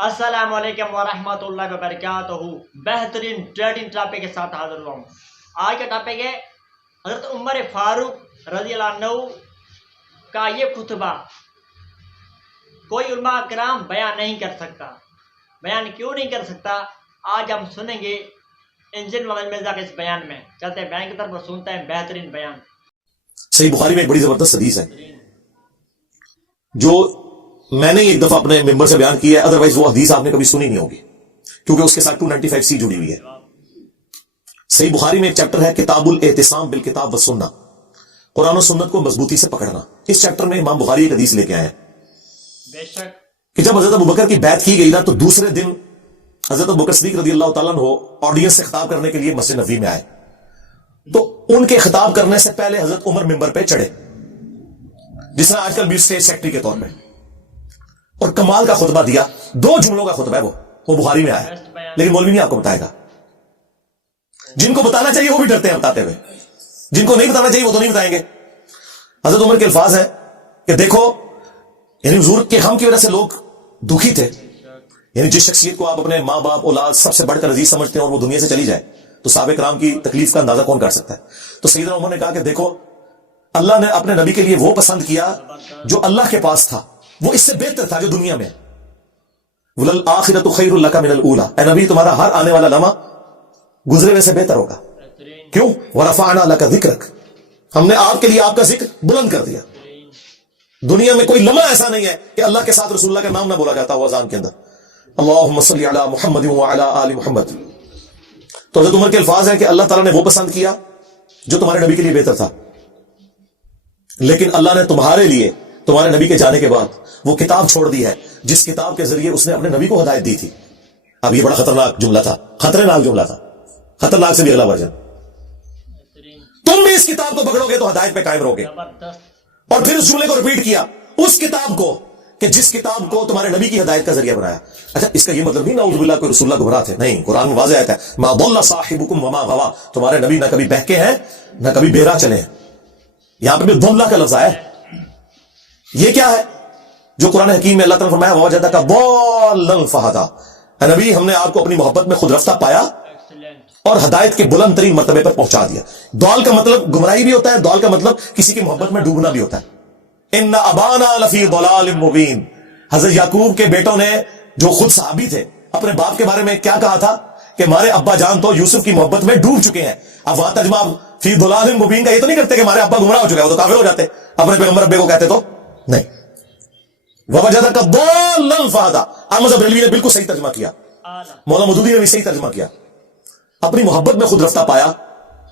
السلام علیکم ورحمۃ اللہ وبرکاتہ۔ بہترین ٹریڈنگ ٹاپک کے ساتھ حاضر ہوا ہوں۔ آج کا ٹاپک ہے حضرت عمر فاروق رضی اللہ عنہ کا یہ خطبہ کوئی علماء کرام بیان نہیں کر سکتا۔ بیان کیوں نہیں کر سکتا؟ آج ہم سنیں گے انجن محمد مرزا کے اس بیان میں۔ چلتے ہیں بیان کی طرف، سنتے ہیں بہترین بیان۔ صحیح بخاری میں ایک بڑی زبردست حدیث ہے جو میں نے ایک دفعہ اپنے ممبر سے بیان کی ہے، ادروائز وہ حدیث آپ نے کبھی سنی نہیں ہوگی کیونکہ اس کے ساتھ 295C جڑی ہوئی ہے۔ صحیح بخاری میں ایک چیپٹر ہے کتاب الاعتصام بالکتاب والسنہ، قرآن و سنت کو مضبوطی سے پکڑنا۔ اس چیپٹر میں امام بخاری ایک حدیث لے کے آئے ہیں بے شک کہ جب حضرت ابوبکر کی بیعت کی گئی نا تو دوسرے دن حضرت ابوبکر صدیق رضی اللہ تعالیٰ عنہ آڈینس سے خطاب کرنے کے لیے مسجد نبوی میں آئے، تو ان کے خطاب کرنے سے پہلے حضرت عمر ممبر پہ چڑھے، جس طرح آج کل بھی اسٹیج سیکرٹری کے طور پہ، اور کمال کا خطبہ دیا۔ 2 جملوں کا خطبہ ہے، وہ بخاری میں آیا، لیکن مولوی نہیں آپ کو بتائے گا۔ جن کو بتانا چاہیے وہ بھی ڈرتے ہیں بتاتے ہوئے، جن کو نہیں بتانا چاہیے وہ تو نہیں بتائیں گے۔ حضرت عمر کے الفاظ ہیں کہ دیکھو، یعنی حضور کے غم کی وجہ سے لوگ دکھی تھے، یعنی جس شخصیت کو آپ اپنے ماں باپ اولاد سب سے بڑھ کر عزیز سمجھتے ہیں اور وہ دنیا سے چلی جائے تو صحابہ کرام کی تکلیف کا اندازہ کون کر سکتا ہے۔ تو سیدنا عمر نے کہا کہ دیکھو، اللہ نے اپنے نبی کے لیے وہ پسند کیا جو اللہ کے پاس تھا، وہ اس سے بہتر تھا جو دنیا میں۔ وَلَلْآخِرَةُ خَيْرٌ لَكَ مِنَ الْأُولَىٰ، اے نبی تمہارا ہر آنے والا لمحہ گزرے ہوئے سے بہتر ہوگا۔ کیوں؟ وَرَفَعْنَا لَكَ ذِكْرَكَ، ہم نے آپ کے لیے آپ کا ذکر بلند کر دیا۔ دنیا میں کوئی لمحہ ایسا نہیں ہے کہ اللہ کے ساتھ رسول اللہ کا نام نہ بولا جاتا ہو اذان کے اندر، اللہم صلی علی محمد وعلی آل محمد۔ تو حضرت عمر کے الفاظ ہیں کہ اللہ تعالیٰ نے وہ پسند کیا جو تمہارے نبی کے لیے بہتر تھا، لیکن اللہ نے تمہارے لیے تمہارے نبی کے جانے کے بعد وہ کتاب چھوڑ دی ہے جس کتاب کے ذریعے اس نے اپنے نبی کو ہدایت دی تھی۔ اب یہ بڑا خطرناک جملہ تھا، خطرناک جملہ تھا، خطرناک سے بھی اگلا ورژن۔ تم بھی اس کتاب کو پکڑو گے تو ہدایت پہ قائم رہو گے۔ اور پھر اس جملے کو ریپیٹ کیا، اس کتاب کو کہ جس کتاب کو تمہارے نبی کی ہدایت کا ذریعہ بنایا۔ اچھا، اس کا یہ مطلب نہیں نعوذ باللہ کوئی رسول اللہ گمراہ تھے، نہیں، قرآن میں واضح آتا ہے ما ضل صاحبکم وما غوا، تمہارے نبی نہ کبھی بہکے ہیں نہ کبھی بہرا چلے ہیں۔ یہاں پہ بھی ضلہ کا لفظ آیا ہے۔ یہ کیا ہے جو قرآن حکیم میں اللہ تعالیٰ نے فرمایا ووجدک ضالا فہدی، اے نبی ہم نے آپ کو اپنی محبت میں خود رفتہ پایا اور ہدایت کے بلند ترین مرتبے پر پہنچا دیا۔ ضال کا مطلب گمراہی بھی ہوتا ہے، ضال کا مطلب کسی کی محبت میں ڈوبنا بھی ہوتا ہے۔ ان ابانا لفی ضلال مبین، حضرت یعقوب کے بیٹوں نے جو خود صحابی تھے اپنے باپ کے بارے میں کیا کہا تھا کہ ہمارے ابا جان تو یوسف کی محبت میں ڈوب چکے ہیں۔ اب وہاں ترجمہ فی ضلال مبین کا یہ تو نہیں کرتے کہ ہمارے ابا گمراہ ہو چکے ہیں، وہ تو کافر ہو جاتے، اپنے پیغمبر ابے کو کہتے تو نہیں۔ ووجدک ضالا فہدی، احمد بریلوی نے بالکل صحیح ترجمہ کیا، مولانا مودودی نے بھی صحیح ترجمہ کیا، اپنی محبت میں خود رفتہ پایا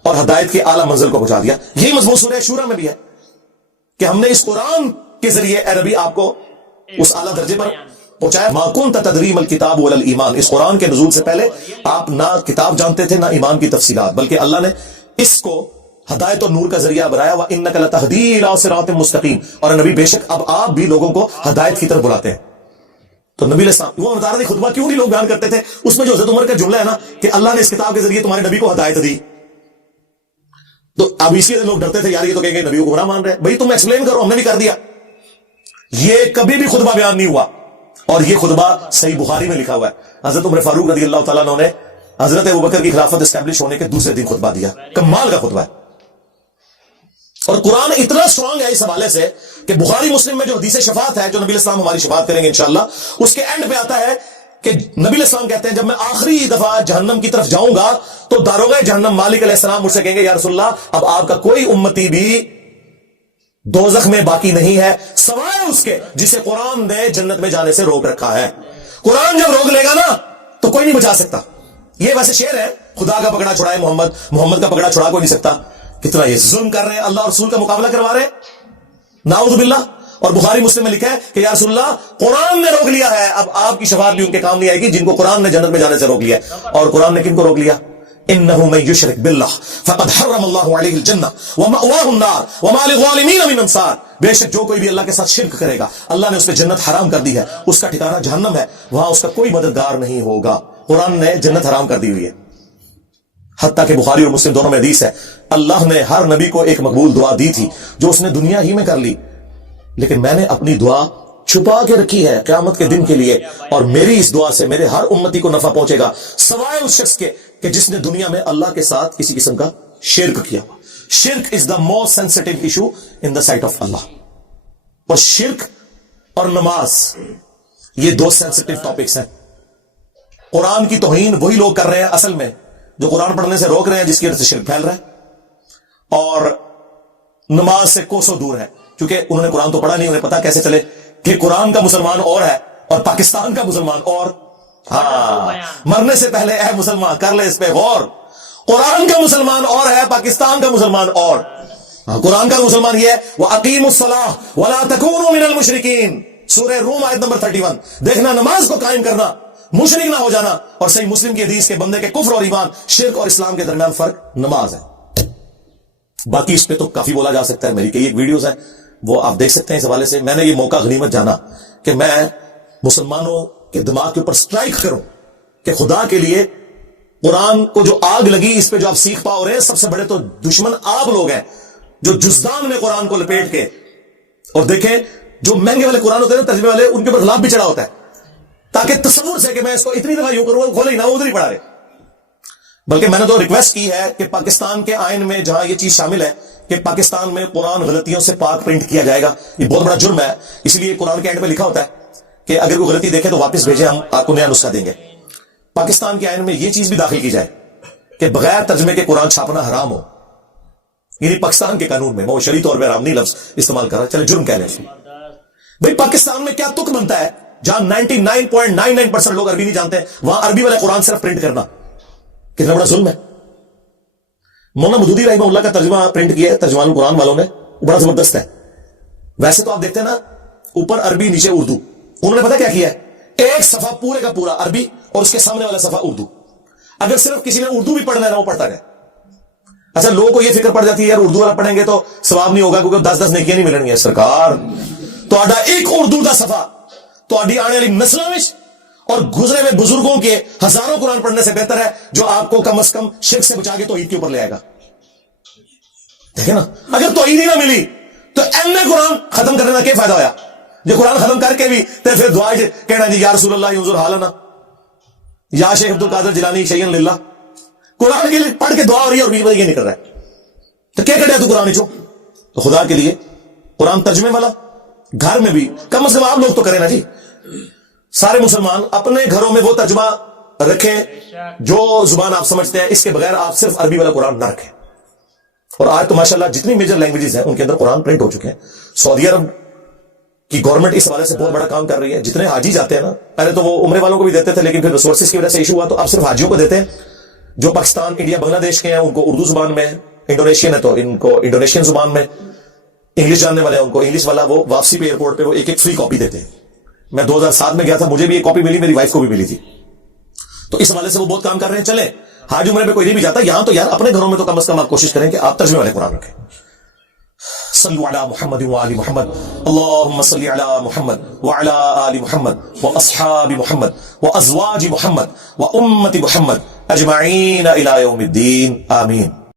اور ہدایت کے اعلیٰ منزل کو پہنچا دیا۔ یہی مضمون سورہ شورى میں بھی ہے کہ ہم نے اس قرآن کے ذریعے اے نبی آپ کو اس اعلیٰ درجے پر پہنچایا۔ ما كنت تدری ما الکتاب ولا الایمان، اس قرآن کے نزول سے پہلے آپ نہ کتاب جانتے تھے نہ ایمان کی تفصیلات، بلکہ اللہ نے اس کو ہدایت اور نور کا ذریعہ بنایا۔ وانک لتہدی الی صراط مستقیم، اور نبی بے شک اب آپ بھی لوگوں کو ہدایت کی طرف بلاتے ہیں۔ تو نبی علیہ السلام وہ بتا رہے تھے خطبہ کیوں نہیں لوگ بیان کرتے تھے، اس میں جو حضرت عمر کا جملہ ہے نا کہ اللہ نے اس کتاب کے ذریعے تمہارے نبی کو ہدایت دی، تو اب اسی لیے لوگ ڈرتے تھے یار یہ تو کہیں گے نبی کو گمراہ مان رہے ہیں۔ بھائی تم ایکسپلین کرو، ہم نے بھی کر دیا۔ یہ کبھی بھی خطبہ بیان نہیں ہوا، اور یہ خطبہ صحیح بخاری میں لکھا ہوا ہے۔ حضرت عمر فاروق رضی اللہ تعالیٰ عنہ نے حضرت ابوبکر کی خلافت اسٹیبلش ہونے کے دوسرے دن خطبہ دیا، کمال کا خطبہ ہے۔ اور قرآن اتنا اسٹرانگ ہے اس حوالے سے کہ بخاری مسلم میں جو حدیث شفاعت ہے، جو نبی علیہ السلام ہماری شفاعت کریں گے انشاءاللہ، اس کے اینڈ پہ آتا ہے کہ نبی علیہ السلام کہتے ہیں جب میں آخری دفعہ جہنم کی طرف جاؤں گا تو داروغہ جہنم مالک علیہ السلام مجھ سے کہیں گے یا رسول اللہ اب آپ کا کوئی امتی بھی دوزخ میں باقی نہیں ہے سوائے اس کے جسے قرآن نے جنت میں جانے سے روک رکھا ہے۔ قرآن جب روک لے گا نا تو کوئی نہیں بچا سکتا۔ یہ ویسے شعر ہے، خدا کا پکڑا چھڑائے محمد، محمد کا پکڑا چھڑا کوئی نہیں سکتا۔ کتنا یہ ظلم کر رہے ہیں، اللہ اور رسول کا مقابلہ کروا رہے ہیں، نعوذ باللہ۔ اور بخاری مسلم میں لکھا ہے کہ یا رسول اللہ قرآن نے روک لیا ہے، اب آپ کی شفاعت بھی ان کے کام نہیں آئے گی جن کو قرآن نے جنت میں جانے سے روک لیا ہے۔ اور قرآن نے کن کو روک لیا؟ انه من يشرك بالله فقد حرم الله عليه الجنه ومأواه النار وما للظالمين من انصار، بے شک جو کوئی بھی اللہ کے ساتھ شرک کرے گا اللہ نے اس پہ جنت حرام کر دی ہے، اس کا ٹھکانہ جہنم ہے، وہاں اس کا کوئی مددگار نہیں ہوگا۔ قرآن نے جنت حرام کر دی ہوئی ہے، حتیٰ کہ بخاری اور مسلم دونوں میں حدیث ہے اللہ نے ہر نبی کو ایک مقبول دعا دی تھی جو اس نے دنیا ہی میں کر لی، لیکن میں نے اپنی دعا چھپا کے رکھی ہے قیامت کے دن کے لیے، اور میری اس دعا سے میرے ہر امتی کو نفع پہنچے گا سوائے اس شخص کے کہ جس نے دنیا میں اللہ کے ساتھ کسی قسم کا شرک کیا ہوا. شرک is the most sensitive issue in the sight of اللہ. اور شرک اور نماز یہ دو سینسٹیو ٹاپکس ہیں. قرآن کی توہین وہی لوگ کر رہے ہیں اصل میں جو قرآن پڑھنے سے روک رہے ہیں، جس کی وجہ سے شرک پھیل رہا ہے، اور نماز سے کوسوں دور ہے کیونکہ انہوں نے قرآن تو پڑھا نہیں. انہیں پتا کیسے چلے کہ قرآن کا مسلمان اور ہے اور پاکستان کا مسلمان اور. ہاں، مرنے سے پہلے اے مسلمان کر لے اس پہ غور. قرآن کا مسلمان اور ہے، پاکستان کا مسلمان اور. قرآن کا مسلمان یہ ہے وَأَقِيمُوا الصَّلَاةَ وَلَا تَكُونُوا مِنَ الْمُشْرِكِينَ، سورہ روم آیت نمبر 31. دیکھنا نماز کو قائم کرنا، مشرک نہ ہو جانا. اور صحیح مسلم کی حدیث کے بندے کے کفر اور ایمان، شرک اور اسلام کے درمیان فرق نماز ہے. باقی اس پہ تو کافی بولا جا سکتا ہے، میری کئی ایک ویڈیوز ہیں وہ آپ دیکھ سکتے ہیں. اس حوالے سے میں نے یہ موقع غنیمت جانا کہ میں مسلمانوں کے دماغ کے اوپر سٹرائک کروں کہ خدا کے لیے قرآن کو جو آگ لگی اس پہ جو آپ سیکھ پاؤ رہے ہیں، سب سے بڑے تو دشمن آپ لوگ ہیں جو جزدان میں قرآن کو لپیٹ کے. اور دیکھیں جو مہنگے والے قرآن ہوتے ہیں ترجمے والے، ان کے اوپر غلاف بھی چڑھا ہوتا ہے تاکہ تصور سے کہ میں اس کو اتنی دفعہ یوں کروں کھولے ہی نہ ادھر ہی پڑھا رہے. بلکہ میں نے تو ریکویسٹ کی ہے کہ پاکستان کے آئین میں جہاں یہ چیز شامل ہے کہ پاکستان میں قرآن غلطیوں سے پاک پرنٹ کیا جائے گا، یہ بہت بڑا جرم ہے. اس لیے قرآن کے اینڈ پہ لکھا ہوتا ہے کہ اگر کوئی غلطی دیکھے تو واپس بھیجیں، ہم آپ کو نیا نسخہ دیں گے. پاکستان کے آئین میں یہ چیز بھی داخل کی جائے کہ بغیر ترجمے کے قرآن چھاپنا حرام ہو. یعنی پاکستان کے قانون میں، وہ شرعی طور پہ حرام نہیں لفظ استعمال کر رہا، چلے جرم کہہ لیں. بھائی پاکستان میں کیا تک بنتا ہے جہاں 99.99% لوگ عربی نہیں جانتے، وہاں عربی والے قرآن صرف پرنٹ کرنا کتنا بڑا ظلم ہے. مولانا مودودی رحمہ اللہ کا ترجمہ پرنٹ کیا ہے ترجمان القرآن والوں نے، بڑا زبردست ہے. ویسے تو آپ دیکھتے ہیں نا اوپر عربی نیچے اردو، انہوں نے پتا کیا کیا ہے، ایک صفحہ پورے کا پورا عربی اور اس کے سامنے والا صفحہ اردو. اگر صرف کسی نے اردو بھی پڑھنا ہے وہ پڑھتا گیا. اچھا لوگوں کو یہ فکر پڑ جاتی ہے یار اردو والا پڑھیں گے تو ثواب نہیں ہوگا کیونکہ 10 نیکیاں نہیں ملیں گی. سرکار تہاڈا ایک اردو کا صفحہ تہاڈی آنے والی نسلوں میں اور گزرے ہوئے بزرگوں کے ہزاروں قرآن پڑھنے سے بہتر ہے جو آپ کو کم از کم شرک سے بچا کے توحید کے اوپر لے آئے گا. دیکھیں نا اگر توحید ہی نہ ملی تو قرآن ختم کرنے کا کیا فائدہ ہوا. جو قرآن ختم کر کے بھی تو پھر دعا کہنا جی یا رسول اللہ انظر حالنا، یا شیخ عبد القادر جیلانی شیئن للہ. قرآن کے لیے پڑھ کے دعا ہو رہی ہے اور یہ نہیں کر رہا ہے تو کیا کرے تو قرآن چو. تو خدا کے لیے قرآن ترجمے والا گھر میں بھی کم از کم آپ لوگ تو کریں نا جی. سارے مسلمان اپنے گھروں میں وہ ترجمہ رکھیں جو زبان آپ سمجھتے ہیں، اس کے بغیر آپ صرف عربی والا قرآن نہ رکھیں. اور آج تو ماشاءاللہ جتنی میجر لینگویجز ہیں ان کے اندر قرآن پرنٹ ہو چکے ہیں. سعودی عرب کی گورنمنٹ اس حوالے سے بہت بڑا کام کر رہی ہے. جتنے حاجی جاتے ہیں نا، پہلے تو وہ عمرے والوں کو بھی دیتے تھے لیکن پھر ریسورسز کی وجہ سے ایشو ہوا تو اب صرف حاجیوں کو دیتے ہیں. جو پاکستان، انڈیا، بنگلہ دیش کے ہیں ان کو اردو زبان میں، انڈونیشین ہے تو ان کو انڈونیشین زبان میں، انگلش جاننے والے ہیں ان کو انگلش والا، وہ واپسی پہ ایئرپورٹ پہ وہ ایک ایک فری کاپی دیتے ہیں. میں 2007 میں گیا تھا، مجھے بھی ایک کاپی ملی، میری وائف کو بھی ملی تھی. تو اس حوالے سے وہ بہت کام کر رہے ہیں. چلیں حاج عمرے پہ کوئی نہیں بھی جاتا، یہاں تو یار اپنے گھروں میں تو کم از کم آپ کوشش کریں کہ آپ ترجمے والے قرآن رکھیں. صلو علی محمد وآل محمد، اللہم صلی علی محمد وعلی آل محمد واصحاب محمد وازواج محمد وامت محمد اجمعین الی یوم الدین، آمین.